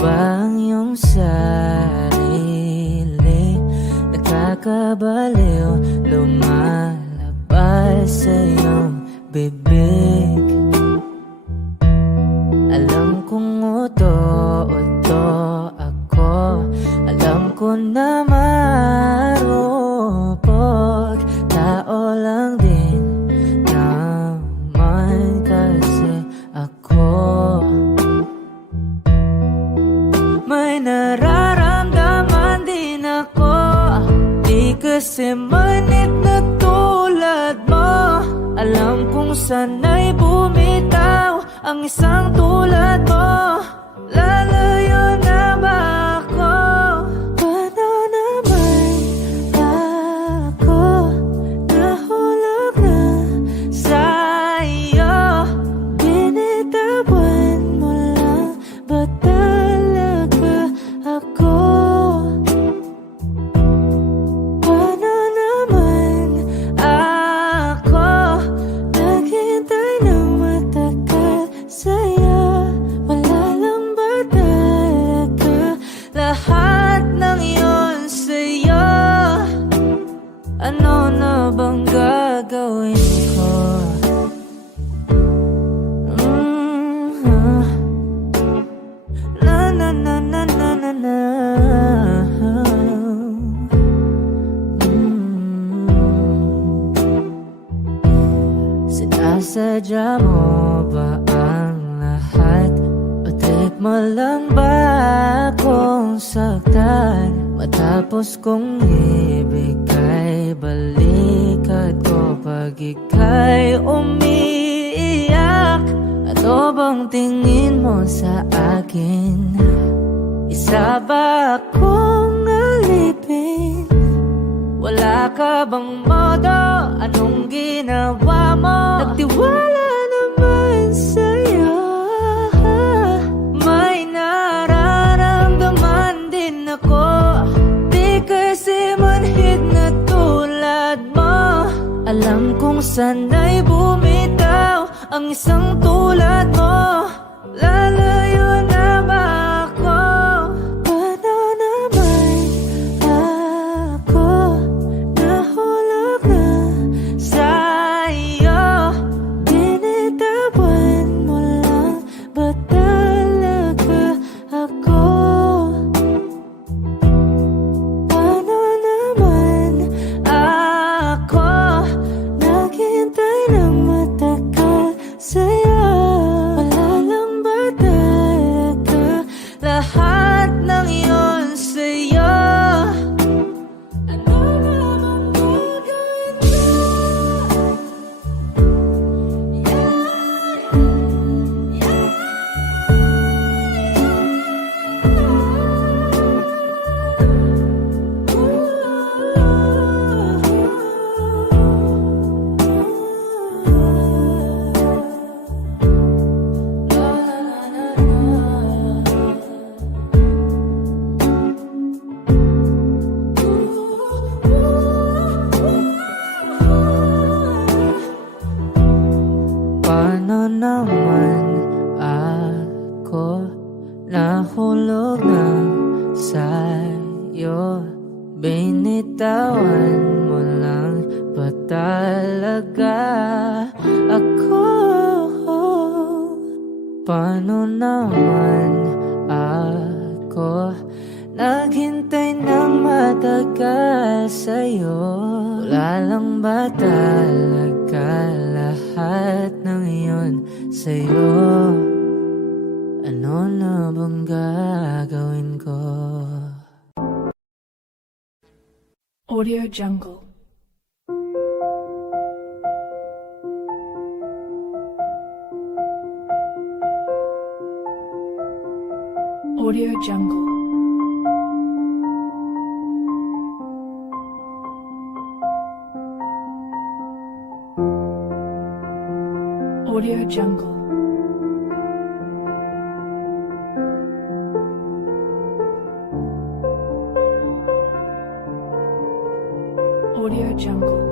ba ang iyong sarili? Nakakabaliw, lumalabas sa iyong bibig. Alam kong uto-uto ako, alam ko na marupok, tao lang din naman kasi ako. May nararamdaman din ako, di kasi manit na tulad mo. Alam kong sana'y bumitaw ang isang tulad mo. Lalayo na ba ako? Paano naman ako nahulog na sa'yo? Binitawan mo lang ba talaga ako? Paano naman ako naghintay ng matagal sa'yo? Wala lang ba talaga lahat ng yun sa'yo? Ano na bang gagawin ko? Na na na na na na na. Sinasadya mo ba ang lahat? O trip mo lang ba akong saktan? Matapos kong ibigay balikat ko pag ika'y umiiyak. Ano bang tingin mo sa akin? Isa ba akong alipin? Wala ka bang modo? Anong ginawa mo? Nagtiwala naman sa'yo. May nararamdaman din ako, di kasi manhid na tulad mo. Alam kong sana'y bumitaw ang isang tulad mo. Lalayo na ba ako? Paano naman ako nahulog na sa'yo? Binitawan mo lang ba talaga ako? Paano naman ako naghintay ng matagal sa'yo? Wala lang ba talaga lahat ng yun sa'yo? Ano naman gagawin ko? Paano naman ako nahulog na sa'yo? Binitawan mo lang ba talaga ako? Paano naman ako naghintay ng matagal sa'yo? Wala lang ba talaga lahat ng iyon sa'yo? Ano na bang gagawin ko? Audio Jungle. Audio Jungle. Audio Jungle. Audio Jungle.